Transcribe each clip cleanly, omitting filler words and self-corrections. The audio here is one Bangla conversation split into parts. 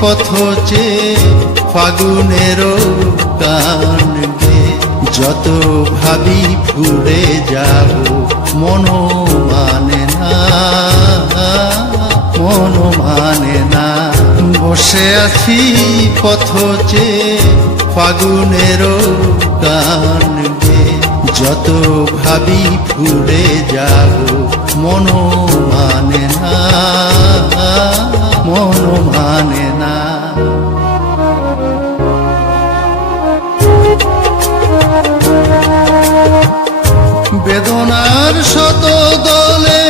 পথ চেয়ে ফাগুনেরও গান গে। যত ভাবি ভুলে যাব মন মানে না, মন মানে না। বসে আছি পথ চেয়ে ফাগুনেরও গান গে। যত ভাবি ভুলে যাব মন মানে না, মন মানে না। বেদনার শত দলে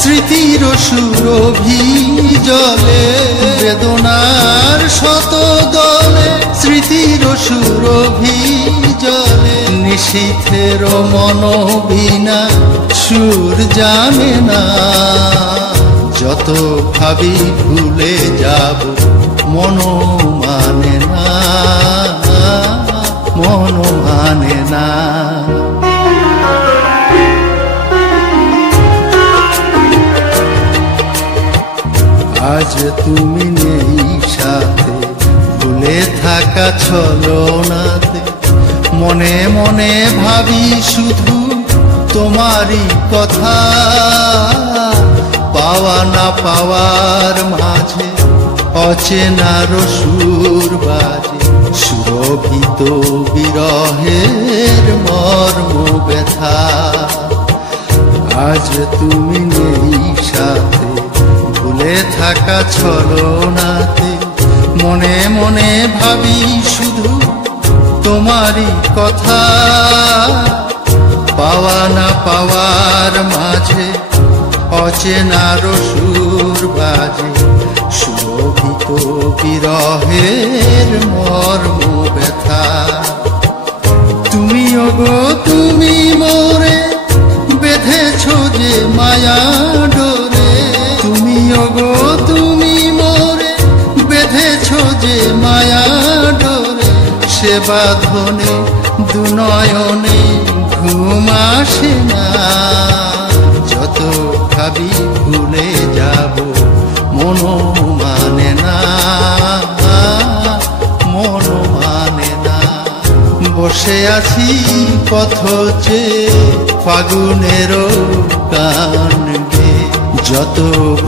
স্মৃতির সুরভি জলে, বেদনার শত দলে স্মৃতির সুরভি জলে। নিশীথের মন বিনা সুর জানে না, যত ভাবি ভুলে যাব মন মানে না, মন মানে না। আজ তুমি নেই সাথে, ভুলে থাকা ছলনাতে। মনে মনে ভাবি শুধু তোমারই কথা, পাওয়া না পাওয়ার মাঝে অচেনার সুর বাজে। সুরভিত বিরহের মর্ম ব্যথা। আজ তুমি নেই সাথে, ভুলে থাকা ছলনাতে। মনে মনে ভাবি শুধু তোমারই কথা, পাওয়া না পাওয়ার মাঝে অচেনার সুর বাজে। সুরভিত বিরহের মর্ম ব্যথা। তুমি ওগো তুমি মোরে বেঁধেছ যে মায়া ডোরে। তুমি ওগো তুমি মোরে বেঁধেছ যে মায়া ডোরে। সে বাঁধনে দুনয়নে ঘুম আসে না, যত ভাবি ভুলে যাব মন মানে না, মন মানে না। বসে আছি পথ চেয়ে ফাগুনেরও গান গে। যত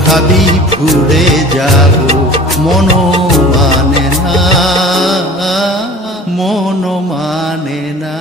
ভাবি ভুলে যাব মন মানে না, মন মানে না।